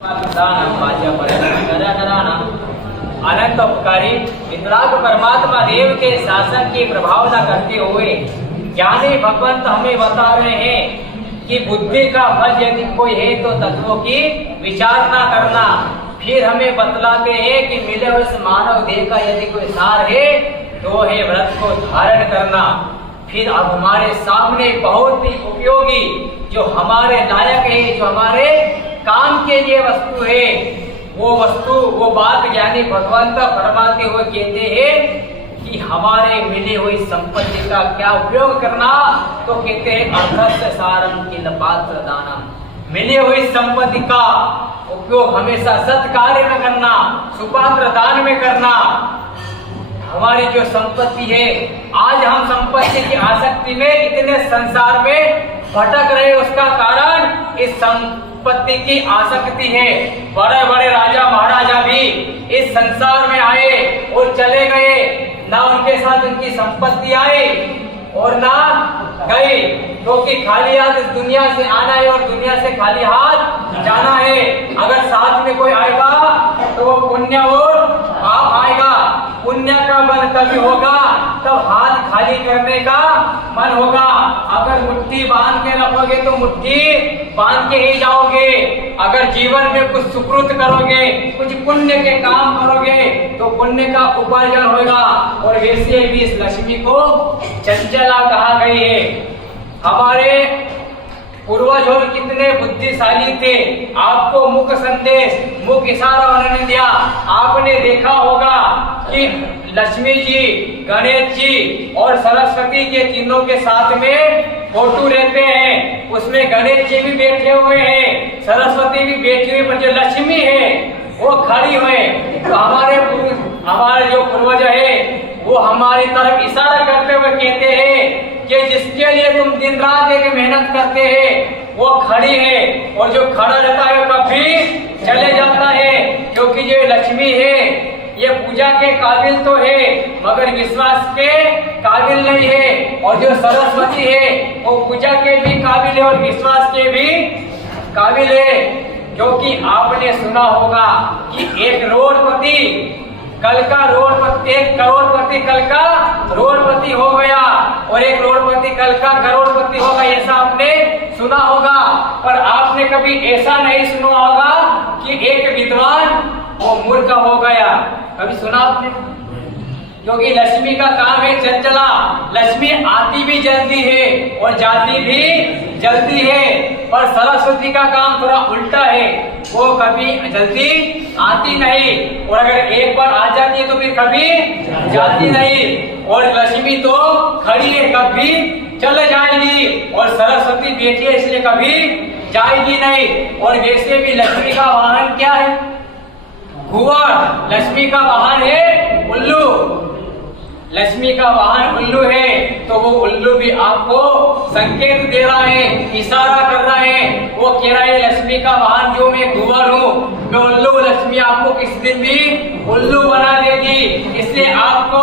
अनंत उपकारी वितराग परमात्मा देव के शासन की प्रभावना करते हुए ज्ञानी भगवंत हमें बता रहे हैं कि बुद्धि का फल यदि कोई है तो तत्वों की विचारना करना। फिर हमें बतलाते हैं कि मिले हुए इस मानव देह का यदि कोई सार है तो है व्रत को धारण करना। फिर अब हमारे सामने बहुत ही उपयोगी जो हमारे लायक है, जो हमारे काम के लिए वस्तु है, वो बात ज्ञानी भगवंत फरमाते हुए कहते हैं कि हमारे मिली हुई संपत्ति का क्या उपयोग करना। तो कहते हैं अर्थस्य सारम किल पात्र दानम। मिली हुई संपत्ति का उपयोग हमेशा सत्कार्य में करना, सुपात्र दान में करना। हमारी जो संपत्ति है, आज हम संपत्ति की आसक्ति में इतने संसार में भटक रहे, उसका कारण इस संपत्ति की आसक्ति है। बड़े बड़े राजा महाराजा भी इस संसार में आए और चले गए, ना उनके साथ उनकी संपत्ति आई और ना गई, क्योंकि खाली हाथ इस दुनिया से आना है और दुनिया से खाली हाथ जाना है। अगर साथ में कोई आएगा तो वो पुण्य और पाप आएगा। पुण्य का मन कभी होगा तब हाथ खाली करने का मन होगा। अगर मुट्ठी बांध के रखोगे तो मुट्ठी बांध के ही जाओगे। अगर जीवन में कुछ सुकृत करोगे, कुछ पुण्य के काम करोगे तो पुण्य का उपार्जन होगा। और वैसे भी इस लक्ष्मी को चंचला कहा गई है। हमारे पूर्वज और कितने बुद्धिशाली थे, आपको मुख संदेश, मुख इशारा उन्होंने दिया। आपने देखा होगा कि लक्ष्मी जी, गणेश जी और सरस्वती के तीनों के साथ में फोटो रहते हैं। उसमें गणेश जी भी बैठे हुए हैं, सरस्वती भी बैठी हुई, पर जो लक्ष्मी है वो खड़ी हुए। तो हमारे जो पूर्वज है वो हमारी तरफ इशारा करते हुए कहते हैं कि जिसके लिए तुम दिन रात एक मेहनत करते हैं वो खड़ी है, और जो खड़ा रहता है वो कभी चले जाता है। क्योंकि जो लक्ष्मी है ये पूजा के काबिल तो है मगर विश्वास के काबिल नहीं है, और जो सरस्वती है वो पूजा के भी काबिल है और विश्वास के भी काबिल है। क्योंकि आपने सुना होगा कि एक करोड़पति कल का रोडपति हो गया और एक रोडपति कल का करोड़पति होगा, ऐसा आपने सुना होगा। पर आपने कभी ऐसा नहीं सुना होगा कि एक विद्वान वो मूर्ख हो गया। कभी सुना आपने? क्योंकि लक्ष्मी का काम है चंचला। लक्ष्मी आती भी जल्दी है और जाती भी जल्दी है। पर सरस्वती का काम थोड़ा उल्टा है, वो कभी जल्दी आती नहीं, और अगर एक बार आ जाती है तो फिर कभी जाती नहीं। और लक्ष्मी तो खड़ी है, कभी चले जाएगी, और सरस्वती बैठी है इसलिए कभी जाएगी नहीं। और वैसे भी लक्ष्मी का वाहन क्या है? कुंवर। लक्ष्मी का वाहन है उल्लू। लक्ष्मी का वाहन उल्लू है, तो वो उल्लू भी आपको संकेत दे रहा है, इशारा कर रहा है। वो कह रहा है लक्ष्मी का वाहन जो मैं कुंवर हूँ, मैं उल्लू। लक्ष्मी आपको किस दिन भी उल्लू बना देगी। इसलिए आपको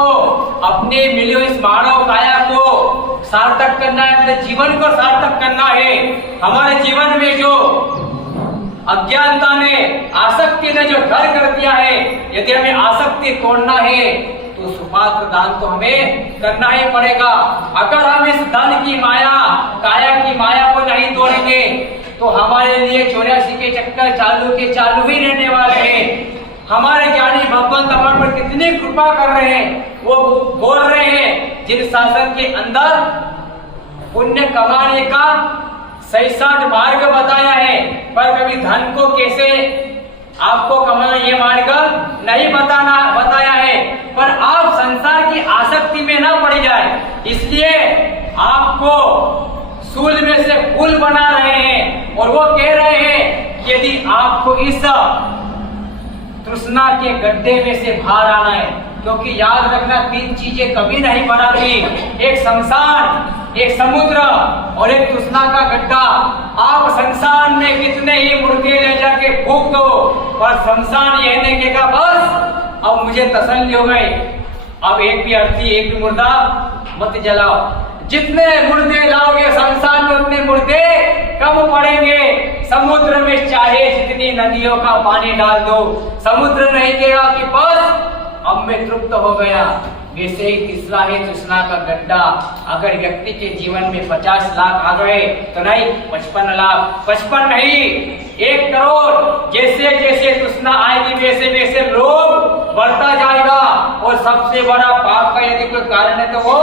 अपनी मिली हुई इस मानव काया को सार्थक करना है, अपने जीवन को सार्थक करना है। हमारे जीवन में जो अज्ञानता ने, आसक्ति ने जो घर कर दिया है, यदि हमें आसक्ति तोड़ना है तो सुपात्र दान तो हमें करना ही पड़ेगा। अगर हम इस धन की माया, काया की माया को नहीं तोड़ेंगे तो हमारे लिए 84 के चक्कर चालू ही रहने वाले हैं। हमारे ज्ञानी भगवंत हमारे पर कितनी कृपा कर रहे हैं। वो बोल रहे हैं जिन शासन के अंदर पुण्य कमाने का 66 मार्ग बताया है, पर कभी धन को कैसे आपको कमाना ये मार्ग नहीं बताया है। पर आप संसार की आसक्ति में ना पड़ जाए, इसलिए आपको सूल में से फूल बना रहे हैं। और वो कह रहे हैं कि यदि आपको इस तृष्णा के गड्ढे में से बाहर आना है, क्योंकि याद रखना 3 चीजें कभी नहीं बनाती, एक शमशान, एक समुद्र और एक तृष्णा का गड्ढा। आप शमशान में कितने ही मुर्गे ले जाके फूंक दो, पर शमशान यह नहीं कहेगा बस अब मुझे तसल्ली हो गई, अब एक भी अर्थी एक भी मुर्दा मत जलाओ। जितने मुर्दे लाओगे शमशान में उतने मुर्दे कम पड़ेंगे। समुद्र में चाहे जितनी नदियों का पानी डाल दो, समुद्र नहीं कहेगा कि बस अब मैं तृप्त हो गया। वैसे ही तीसरा है तृष्णा का गड्ढा। अगर व्यक्ति के जीवन में 50 लाख आ गए तो नहीं 55 लाख, 55 नहीं 1 करोड़। जैसे जैसे तृष्णा आएगी वैसे वैसे लोभ बढ़ता जाएगा। और सबसे बड़ा पाप का यदि कोई कारण है तो वो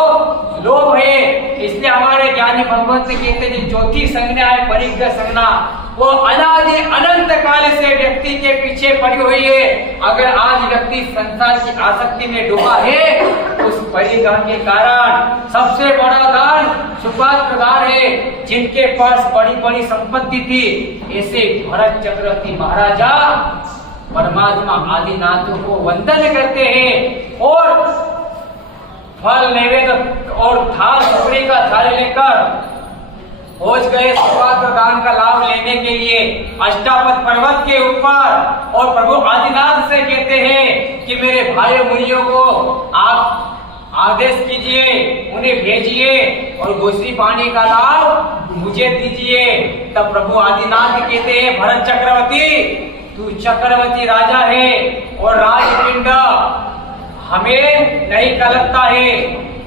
लोभ है। इसलिए हमारे ज्ञानी भगवत कहते हैं चौथी संज्ञा है परिग्रह संज्ञा, वो अनादि अनंत काल से व्यक्ति के पीछे पड़ी हुई है। अगर आज व्यक्ति संसार की आसक्ति में डूबा है, उस परिग्रह के कारण सबसे बड़ा दान सुपात्र दान है। जिनके पास बड़ी बड़ी संपत्ति थी, ऐसे भरत चक्रवर्ती महाराजा परमात्मा आदिनाथों को वंदन करते हैं और फल नैवेद्य और थाल सुपड़ी का थाल लेकर पहुंच गए सुपात्र दान का लाभ लेने के लिए अष्टापद पर्वत के ऊपर। और प्रभु आदिनाथ से कहते हैं कि मेरे भाई मुनियों को आप आदेश कीजिए, उन्हें भेजिए और गोश्री पानी का लाभ मुझे दीजिए। तब प्रभु आदिनाथ कहते हैं भरत चक्रवर्ती, तू चक्रवर्ती राजा है और राजपिंड हमें नहीं कलकता है।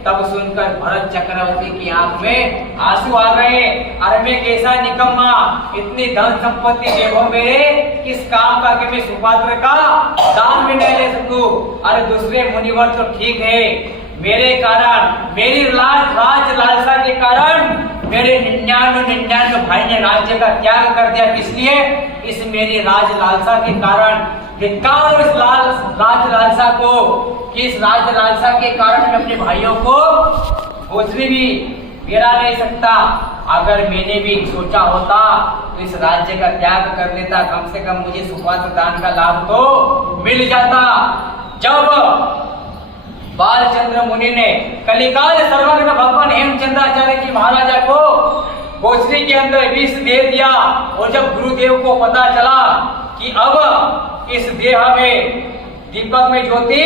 तब सुनकर भरत चक्रवर्ती की आंख में आंसू आ गए। अरे मैं कैसा निकम्मा, इतनी धन संपत्ति देखो मेरे किस काम का कि मैं सुपात्र का दान भी नहीं ले सकूं। अरे दूसरे मुनिवर तो ठीक है, मेरे कारण मेरी राज लालसा के कारण मेरे 99 भाई ने राज्य का त्याग कर दिया। इसलिए इस मेरी राज लालसा के कारण धिक्कार इस राज लालसा को, कि इस राज लालसा के कारण मैं अपने भाइयों को गोश्री भी गिरा नहीं सकता। अगर मैंने भी सोचा होता तो इस राज्य का त्याग कर देता, कम से कम मुझे सुपात्र दान का लाभ तो मिल जाता। जब बालचंद्र मुनि ने कलिकाल सर्वज्ञ भगवान हेमचंद्राचार्य जी महाराजा को गोश्री के अंदर विष दे दिया, और जब गुरुदेव को पता चला कि अब इस देह में दीपक में ज्योति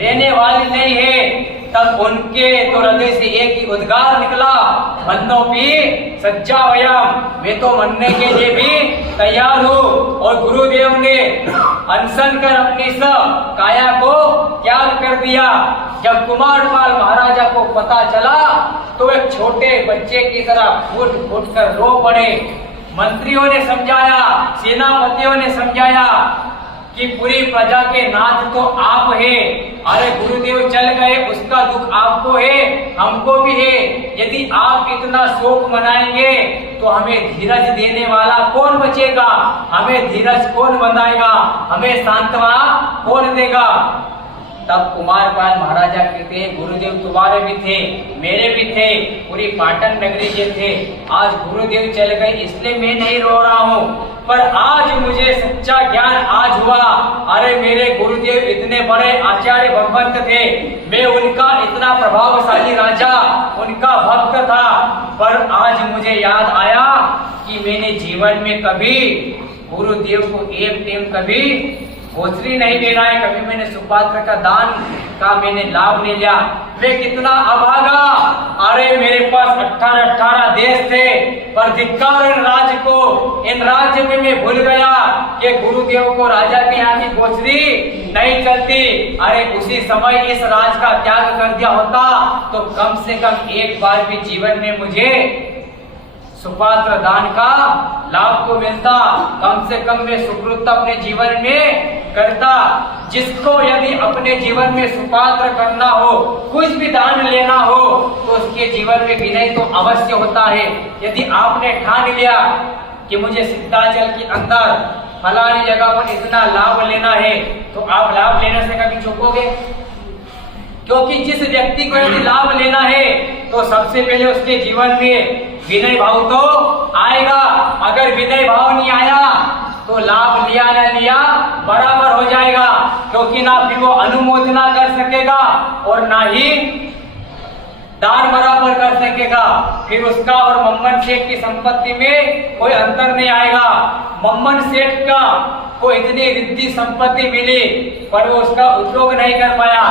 रहने वाली नहीं है, तब उनके तो हृदय से एक ही उद्गार निकला, मन्नोपी सच्चा वयम, मैं तो मरने के लिए भी तैयार हूँ। और गुरुदेव ने अनशन कर अपनी सब काया को त्याग कर दिया। जब कुमारपाल महाराजा को पता चला तो एक छोटे बच्चे की तरह फूट फूट कर रो पड़े। मंत्रियों ने समझाया, सेनापतियों ने समझाया कि पूरी प्रजा के नाथ तो आप है। अरे गुरुदेव चल गए, उसका दुख आपको है, हमको भी है। यदि आप इतना शोक मनाएंगे तो हमें धीरज देने वाला कौन बचेगा, हमें धीरज कौन बनाएगा, हमें सांत्वना कौन देगा। तब कुमारपाल महाराजा कहते हैं गुरुदेव तुम्हारे भी थे, मेरे भी थे, पूरी पाटन नगरी के थे। आज गुरुदेव चल गए इसलिए मैं नहीं रो रहा हूँ, पर आज मुझे सच्चा ज्ञान आज हुआ। अरे मेरे गुरुदेव इतने बड़े आचार्य भगवंत थे, मैं उनका इतना प्रभावशाली राजा, उनका भक्त था, पर आज मुझे याद आया कि मैंने जीवन में कभी गुरुदेव को एक टाइम कभी गोश्री नहीं देना है, कभी मैंने सुपात्र का दान का मैंने लाभ नहीं लिया। मैं कितना अभागा। अरे मेरे पास 18 देश थे, पर धिक्कार इन राज्य को, इन राज्य में मैं भूल गया कि गुरुदेव को राजा के यहाँ की गोश्री नहीं चलती। अरे उसी समय इस राज का त्याग कर दिया होता तो कम से कम एक बार भी जीवन में मुझे सुपात्र दान का लाभ को मिलता। कम से कम मैं सुकृत अपने जीवन में करता। जिसको यदि अपने जीवन में सुपात्र करना हो, कुछ भी दान लेना हो, तो उसके जीवन में विनय तो अवश्य होता है। यदि आपने ठान लिया कि मुझे सिद्धांचल के अंदर फलानी जगह पर इतना लाभ लेना है, तो आप लाभ लेने से कभी चूकोगे? क्योंकि जिस व्यक्ति को यदि लाभ लेना है तो सबसे पहले उसके जीवन में विनय भाव तो आएगा। अगर विनय भाव नहीं आया तो लाभ लिया न लिया बराबर हो जाएगा, क्योंकि ना फिर वो अनुमोदना कर सकेगा और ना ही दान बराबर कर सकेगा। फिर उसका और मम्मन सेठ की संपत्ति में कोई अंतर नहीं आएगा। मम्मन सेठ को इतनी रिद्धि संपत्ति मिली, पर वो उसका उपयोग नहीं कर पाया,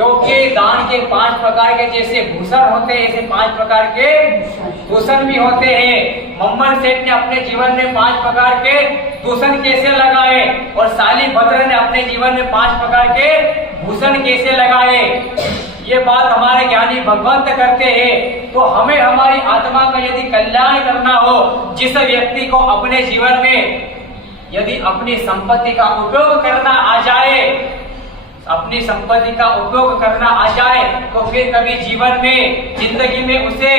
क्योंकि दान के 5 प्रकार के जैसे भूषण होते हैं, ऐसे 5 प्रकार के दूषण भी होते हैं। मम्मन सेठ ने अपने जीवन में 5 प्रकार के दूषण कैसे लगाए और शालिभद्र ने अपने जीवन में 5 प्रकार के भूषण कैसे लगाए, ये बात हमारे ज्ञानी भगवंत करते हैं। तो हमें हमारी आत्मा का यदि कल्याण करना हो, जिस व्यक्ति को अपने जीवन में यदि अपनी संपत्ति का उपयोग करना आ जाए, अपनी संपत्ति का उपयोग करना आ जाए, तो फिर कभी जीवन में जिंदगी में उसे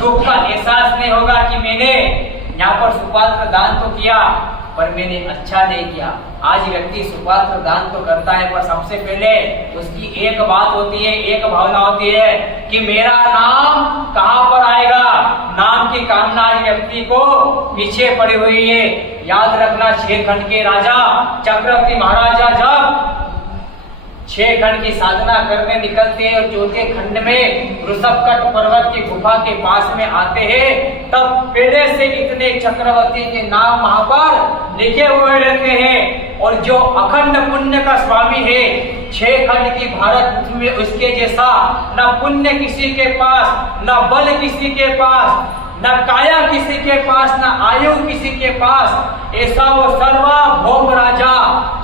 दुख का एहसास नहीं होगा कि मैंने यहाँ पर सुपात्र दान तो किया पर मैंने अच्छा नहीं किया। आज व्यक्ति सुपात्र दान तो करता है, पर सबसे पहले उसकी एक बात होती है, एक भावना होती है कि मेरा नाम कहाँ पर आएगा। नाम की कामना आज व्यक्ति को पीछे पड़ी हुई है। याद रखना, 6 खंड के राजा चक्रवर्ती महाराजा जब 6 खंड की साधना करने निकलते हैं और 4थे खंड में ऋषभकट पर्वत की गुफा के पास में आते हैं, तब पहले से इतने चक्रवर्ती के नाम वहां पर लिखे हुए रहते हैं। और जो अखंड पुण्य का स्वामी है, 6 खंड की भारत में उसके जैसा न पुण्य किसी के पास, न बल किसी के पास, न काया किसी के पास, न आयु किसी के पास, ऐसा वो सर्वभौम राजा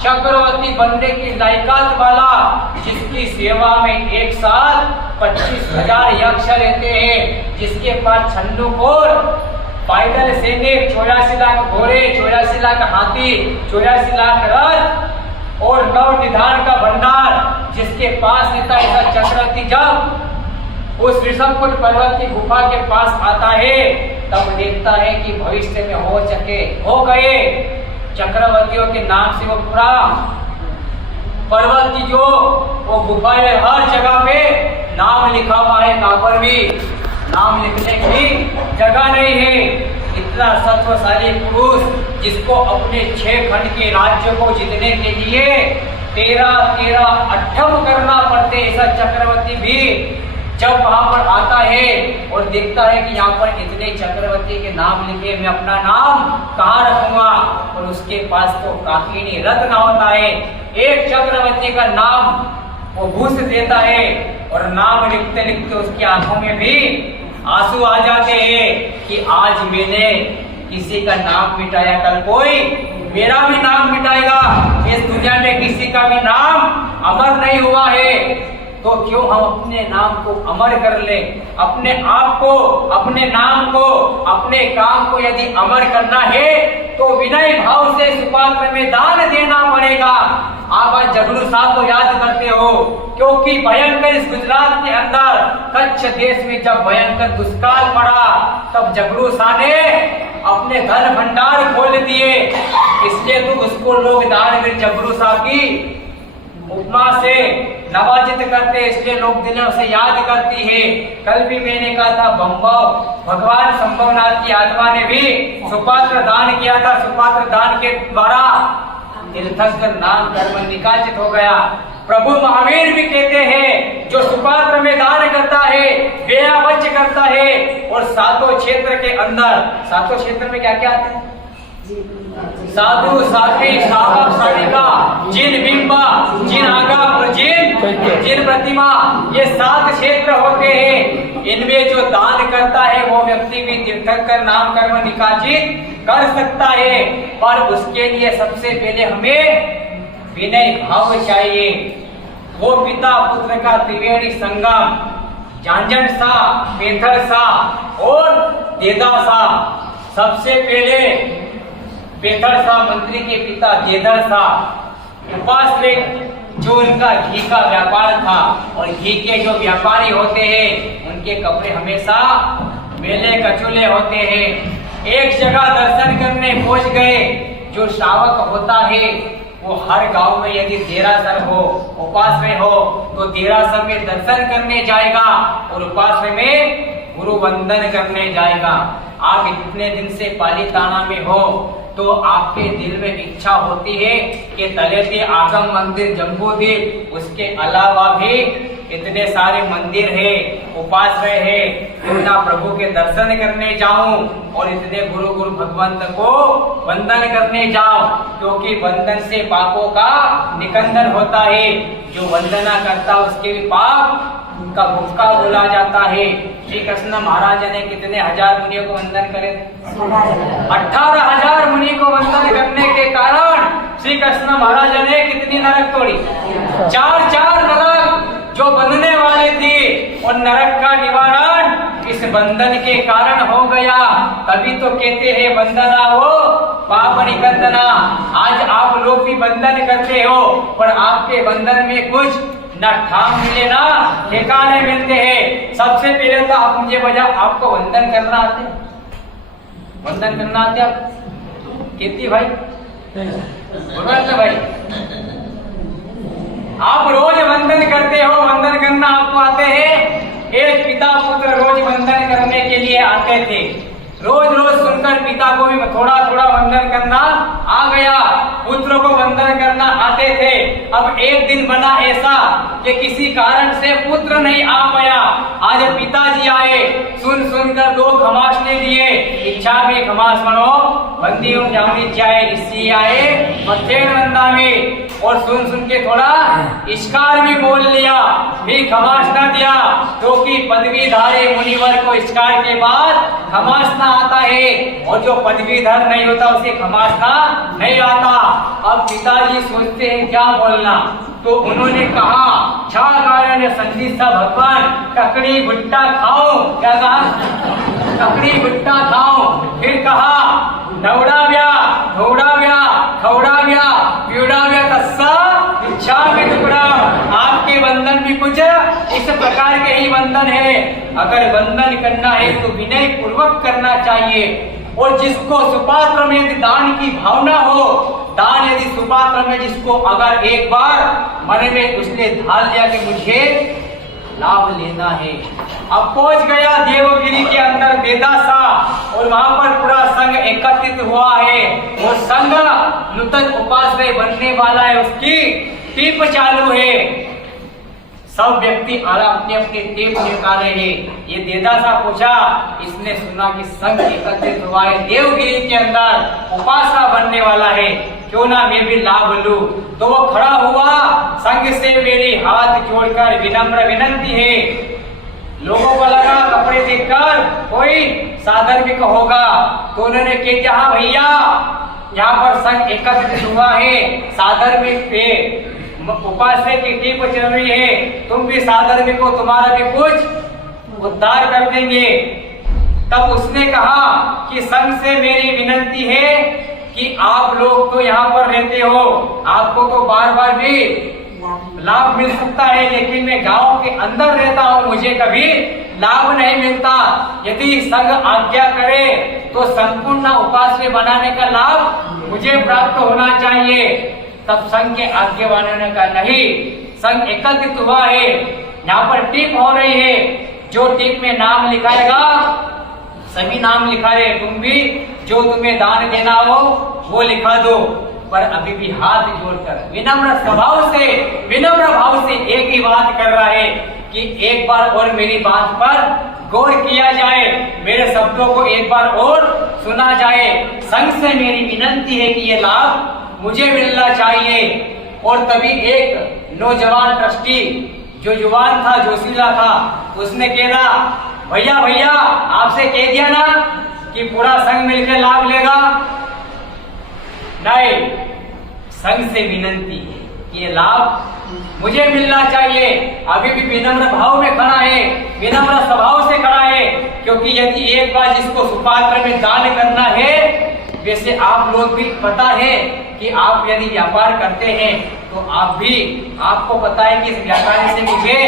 चक्रवर्ती बनने की लायकात वाला, जिसकी सेवा में एक साथ 25,000 यक्ष रहते हैं, जिसके पास छन्नूपुर पैदल सैनिक, 84 लाख घोड़े, 84 लाख हाथी, 84 लाख रथ और नव निधान का भंडार जिसके पास रहता है, ऐसा चक्रवर्ती जब उस ऋषभकूट पर्वत की गुफा के पास आता है, तब देखता है कि भविष्य में हो गए चक्रवर्तियों के नाम से वो पूरा पर्वत की जो वो गुफा है, हर जगह पे नाम लिखा हुआ है, कहां पर भी नाम लिखने की जगह नहीं है। इतना सत्वशाली पुरुष जिसको अपने 6 खंड के राज्य को जीतने के लिए 13 अठम करना पड़ते, ऐसा चक्रवर्ती भी जब वहां पर आता है और देखता है कि यहाँ पर इतने चक्रवर्ती के नाम लिखे, मैं अपना नाम कहाँ रखूंगा, और उसके पास तो काफी नहीं रत्न होता है। एक चक्रवर्ती का नाम वो घूस देता है और नाम लिखते लिखते उसकी आंखों में भी आंसू आ जाते हैं कि आज मैंने किसी का नाम मिटाया, कल कोई मेरा भी नाम मिटाएगा। इस दुनिया में किसी का भी नाम अमर नहीं हुआ है, तो क्यों हम अपने नाम को अमर कर ले। अपने आप को, अपने नाम को, अपने काम को यदि अमर करना है तो विनय भाव से सुपात्र में दान देना पड़ेगा। आप आज जगड़ू साहब को याद करते हो, क्योंकि भयंकर इस गुजरात के अंदर कच्छ देश में जब भयंकर दुष्काल पड़ा, तब जगड़ू साहब ने अपने धन भंडार खोल दिए। इसलिए तो उसको लोग दानवीर जगड़ू साहब की उपमा से नवाजित करते, इसलिए लोग दिलों से याद करती है। कल भी मैंने कहा था, भगवान संभवनाथ की आत्मा ने भी सुपात्र दान किया था। सुपात्र दान के द्वारा तीर्थंकर नाम कर्म निकाचित हो गया। प्रभु महावीर भी कहते हैं, जो सुपात्र में दान करता है, व्ययावच करता है, और 7 क्षेत्र के अंदर, 7 क्षेत्र में क्या क्या आते हैं? साधु, साथी, सावक, साधिका, जिन बिंबा, जिन आगा और जिन प्रतिमा, ये 7 क्षेत्र होते हैं। इनमें जो दान करता है वो व्यक्ति भी तीर्थंकर नाम कर्म निकाचित कर सकता है, पर उसके लिए सबसे पहले हमें विनय भाव चाहिए। वो पिता पुत्र का त्रिवेणी संगम, झांझट सा, पेथर सा और देदा सा। सबसे पहले पेथर सा मंत्री के पिता देदर सा उपास में जो उनका घी का व्यापार था, और घी के जो व्यापारी होते हैं उनके कपड़े हमेशा मेले कचूले होते हैं। एक जगह दर्शन करने पहुंच गए। जो श्रावक होता है वो हर गांव में यदि देरासर हो, उपास में हो, तो देरासर में दर्शन करने जाएगा और उपास में गुरु वंदन करने जाएगा। आप इतने दिन से पालीताना में हो तो आपके दिल में इच्छा होती है कि तलेती आगम मंदिर, जम्बूद्वीप, उसके अलावा भी इतने सारे मंदिर है, उपास्य है, क्यों ना प्रभु के दर्शन करने जाऊं और इतने गुरु भगवंत को वंदन करने जाऊं, क्योंकि वंदन से पापों का निकंदन होता है। जो वंदना करता उसके भी पाप का भुक्का बोला जाता है। श्री कृष्ण महाराज ने कितने हजार मुनियों को वंदन करे? 18,000 मुनि को वंदन करने के कारण श्री कृष्ण महाराज ने कितनी नरक तोड़ी? 4 नरक जो बंधने वाले थे, और नरक का निवारण इस बंधन के कारण हो गया। तभी तो कहते हैं बंधना हो पाप निकंदना। आज आप लोग भी बंधन करते हो, पर आपके बंधन में कुछ न ठाम मिले ना ठिकाने मिलते हैं। सबसे पहले तो आप मुझे बजा, आपको वंदन करना आते? वंदन करना आते आप? कीर्ति भाई, गुरुवंत भाई, आप रोज वंदन करते हो, वंदन करना आपको आते हैं? एक पिता पुत्र रोज वंदन करने के लिए आते थे। रोज सुनकर पिता को भी थोड़ा वंदन करना आ गया, पुत्र को वंदन करना आते थे। अब एक दिन बना ऐसा कि किसी कारण से पुत्र नहीं आ पाया। आज पिताजी आए, सुनकर 2 खमासने दिए। इच्छा में खमास बनो बंदी जाए, ऋषि आए मथेन वंदा में, और सुन के थोड़ा इश्कार भी बोल लिया, भी खमासना दिया, क्योंकि पदवीधारी मुनिवर को इश्कार के बाद खमासना आता है, और जो पदवीधर नहीं होता उसे खमासना नहीं आता। अब पिताजी सोचते हैं क्या बोलना, तो उन्होंने कहा छा कारण संजीसा भगवान ककड़ी भुट्टा खाओ। क्या कहा? ककड़ी भुट्टा खाओ। फिर कहा दौड़ाव्या धौड़ाव्या खौड़ाव्या पीड़ाव्या तस्सा इच्छा में टुकड़ा। आपके बंधन भी कुछ इस प्रकार के ही बंधन है। अगर बंधन करना है तो विनय पूर्वक करना चाहिए, और जिसको सुपात्र में यदि दान की भावना हो, दान यदि सुपात्र में जिसको अगर एक बार मन में उसने ढाल लिया कि मुझे लाभ लेना है। अब पहुंच गया देवगिरी के अंदर बेदासा, और वहां पर पूरा संघ एकत्रित हुआ है, और संघ नूतन उपास्य बनने वाला है, उसकी टीप चालू है। सब व्यक्ति अपने अपने टेप निकाले हैं। ये देदासा पूछा, इसने सुना कि संघ एकत्रित हुआ है, देवगिरी के अंदर उपासना बनने वाला है, क्यों ना मैं भी लाभ लूं। तो वो खड़ा हुआ, संघ से मेरी हाथ जोड़कर विनम्र विनंती है। लोगों को लगा कपड़े देखकर कोई साधर्मिक होगा, तो उन्होंने कह दिया हाँ भैया, यहाँ पर संघ एकत्रित हुआ है, साधर्मिक पे उपास्य की टीप चल रही है, तुम भी साधर्मिक हो, तुम्हारा भी कुछ उद्धार कर देंगे। तब उसने कहा कि संघ से मेरी विनंती है कि आप लोग तो यहाँ पर रहते हो, आपको तो बार बार भी लाभ मिल सकता है, लेकिन मैं गांव के अंदर रहता हूँ, मुझे कभी लाभ नहीं मिलता। यदि संघ आज्ञा करे तो संपूर्ण उपास्य बनाने का लाभ मुझे प्राप्त होना चाहिए। तब संघ के आज्ञावानों ने कहा नहीं, संघ एकत्रित हुआ है, यहाँ पर टीप हो रही है, जो टीप में नाम लिखाएगा सभी नाम लिखा रहे, तुम भी जो तुम्हें दान देना हो वो लिखा दो। पर अभी भी हाथ जोड़कर विनम्र भाव से एक ही बात कर रहा है कि एक बार और मेरी बात पर गौर किया जाए, मेरे शब्दों को एक बार और सुना जाए। संघ से मेरी विनंती है कि ये लाभ मुझे मिलना चाहिए। और तभी एक नौजवान ट्रस्टी जो युवान था, जोशीला था, उसने कहा भैया आपसे कह दिया ना कि पूरा संघ मिलकर लाभ लेगा। नहीं, संघ से विनंती है कि ये लाभ मुझे मिलना चाहिए। अभी भी विनम्र भाव में खड़ा है, विनम्र स्वभाव से खड़ा है, क्योंकि यदि एक बार जिसको सुपात्र में दान करना है, वैसे आप लोग भी पता है कि आप यदि व्यापार करते हैं तो आपको पता है कि इस व्यापारी से मुझे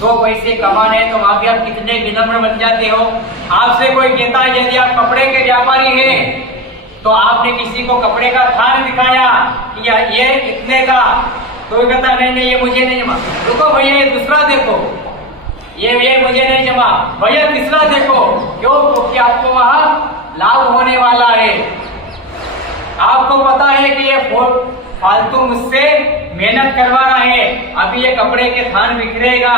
2 पैसे कमाने हैं, तो वहां भी आप कितने विनम्र बन जाते हो। आपसे कोई कहता है यदि आप कपड़े के व्यापारी हैं तो आपने किसी को कपड़े का थान दिखाया कि ये इतने का, तो वो कहता नहीं ये मुझे नहीं जमा, रुको भैया ये दूसरा देखो, ये मुझे नहीं जमा, भैया तीसरा देखो। क्यों? क्योंकि आपको वहां लाभ होने वाला है। आपको पता है कि ये फालतू मुझसे मेहनत करवा रहा है, अभी ये कपड़े के थान बिखरेगा,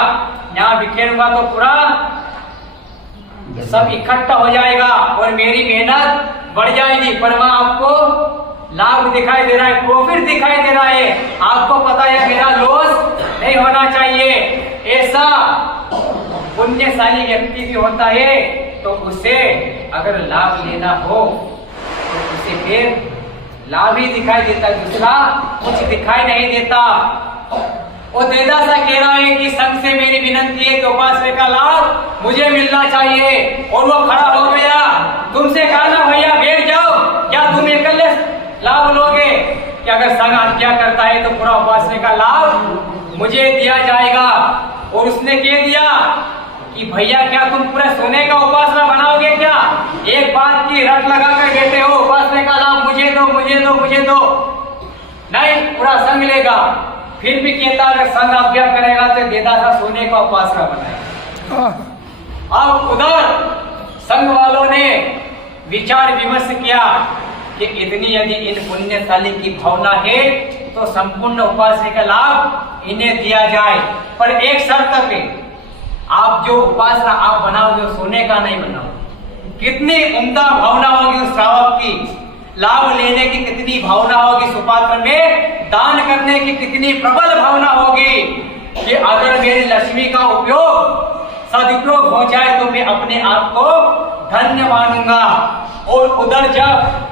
यहाँ बिखेरूंगा तो पूरा सब इकट्ठा हो जाएगा और मेरी मेहनत बढ़ जाएगी, पर वहां आपको लाभ दिखाई दे रहा है, प्रॉफिट दिखाई दे रहा है। आपको पता है मेरा लॉस नहीं होना चाहिए। ऐसा पुण्यशाली व्यक्ति भी होता है, तो उसे अगर लाभ लेना हो तो उसे फिर लाभ ही दिखाई देता, दूसरा कुछ दिखाई नहीं देता। वो देदासा कह रहा है कि संघ से मेरी विनती है कि उपासना का लाभ मुझे मिलना चाहिए, और वो खड़ा हो गया। तुमसे कहा ना भैया बैठ जाओ, क्या तुम अकेले लाभ लोगे? कि अगर संघ आज्ञा करता है तो पूरा उपासना का लाभ मुझे दिया जाएगा। और उसने कह दिया कि भैया क्या तुम पूरा सोने का उपासना बनाओगे क्या? एक बात की रट लगा कर बैठे हो, उपासना का लाभ मुझे दो मुझे दो मुझे दो। नहीं, पूरा संघ लेगा। फिर भी कहता अगर संघ आज्ञा करेगा तो देदासा सोने का उपासना बनाएगा। अब उधर संघ वालों ने विचार विमर्श किया कि इतनी यदि इन पुण्यशाली की भावना है तो संपूर्ण उपासना का लाभ इन्हें दिया जाए, पर एक शर्त पे, आप जो उपासना आप बनाओगे सोने का नहीं बनाओगे। कितनी उम्दा भावना होगी उस श्रावक की, लाभ लेने की कितनी भावना होगी, सुपात्र में दान करने की कितनी प्रबल भावना होगी कि अगर मेरी लक्ष्मी का उपयोग सदुपयोग हो जाए तो मैं अपने आप को धन्य मानूंगा। और उधर जब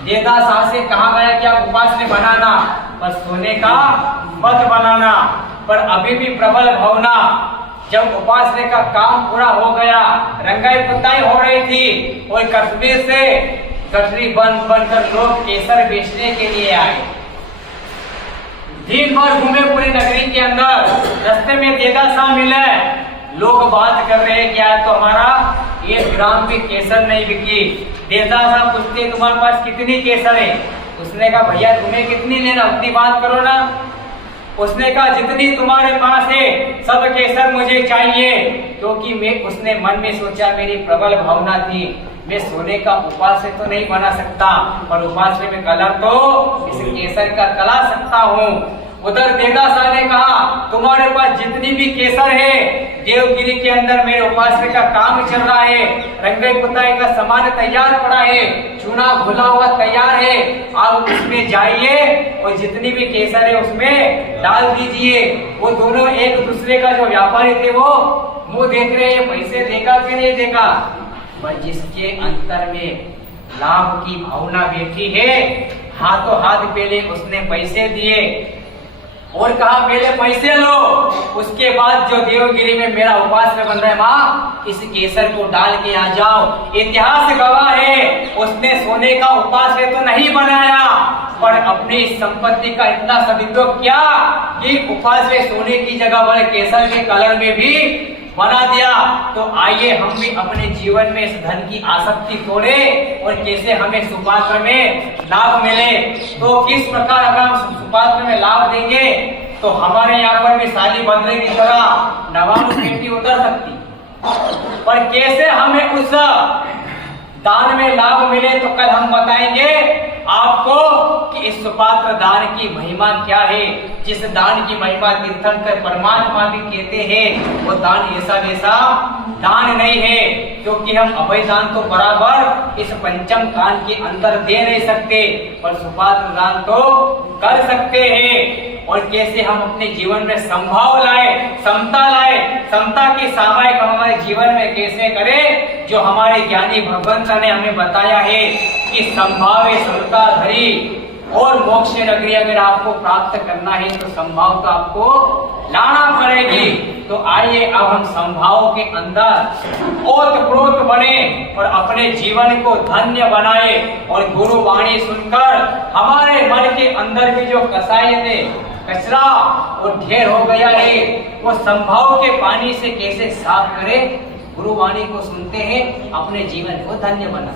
देदासा से कहा गया कि आप उपासना बनाना, पर सोने का मत बनाना, पर अभी भी प्रबल भावना। जब उपासना का काम पूरा हो गया, रंगाई पुताई हो रही थी और कस्बे से गठरी बनकर लोग केसर बेचने के लिए आए। दिन भर घूमे पूरी नगरी के अंदर, रास्ते में देदासा मिले, लोग बात कर रहे हैं क्या तो हमारा 1 ग्राम भी केसर नहीं बिकी। देदासा पूछते तुम्हारे पास कितनी केसर है? उसने कहा भैया तुम्हें कितनी लेना, उतनी बात करो ना। उसने कहा जितनी तुम्हारे पास है सब केसर मुझे चाहिए, क्योंकि मैं उसने मन में सोचा मेरी प्रबल भावना थी मैं सोने का उपास्य तो नहीं बना सकता, पर उपास्य में कलर तो इस केसर का कला सकता हूँ। उधर देदासा ने कहा तुम्हारे पास जितनी भी केसर है, देवगिरी के अंदर मेरे उपास्य का काम चल रहा है, रंगाई पुताई का सामान तैयार पड़ा है, चूना घुला हुआ तैयार है, आप उसमें जाइए और जितनी भी केसर है उसमें डाल दीजिए। वो दोनों एक दूसरे का जो व्यापारी थे वो मुंह देख रहे हैं, पैसे देगा कि नहीं देगा, पर जिसके अंतर में लाभ की भावना बैठी है, हाथों हाथ पहले उसने पैसे दिए और कहा पहले पैसे लो, उसके बाद जो देवगिरी में मेरा उपासना बन रहा है माँ, इस केसर को डाल के आ जाओ। इतिहास गवाह है उसने सोने का उपासना तो नहीं बनाया, पर अपनी संपत्ति का इतना सदुपयोग किया कि उपासना सोने की जगह पर केसर के कलर में भी बना दिया। तो आइए हम भी अपने जीवन में इस धन की आसक्ति तोड़े और कैसे हमें सुपात्र में लाभ मिले। तो किस प्रकार अगर हम सुपात्र में लाभ देंगे तो हमारे यहाँ पर भी साली बंदरे की तरह 99 पेटी उतर सकती, पर कैसे हमें उस दान में लाभ मिले तो कल हम बताएंगे आपको कि इस सुपात्र दान की महिमा क्या है। जिस दान की महिमा तीर्थंकर परमात्मा भी कहते हैं वो दान ऐसा वैसा दान नहीं है, क्योंकि हम अभय दान तो बराबर इस पंचम कान के अंदर दे नहीं सकते, पर सुपात्र दान तो कर सकते हैं। और कैसे हम अपने जीवन में संभाव लाए, समता लाए, समता की सामायिक हमारे जीवन में कैसे करें, जो हमारे ज्ञानी भगवंत ने हमें बताया है कि संभावे समता धरी और मोक्ष नगरी अगर आपको प्राप्त करना है तो संभाव तो आपको लाना पड़ेगी। तो आइए अब हम संभाव के अंदर ओतप्रोत बने और अपने जीवन को धन्य बनाए और गुरु वाणी सुनकर हमारे मन के अंदर भी जो कसाई थे, कचरा वो ढेर हो गया है, वो संभाव के पानी से कैसे साफ करे, गुरु वाणी को सुनते हैं, अपने जीवन को धन्य बना।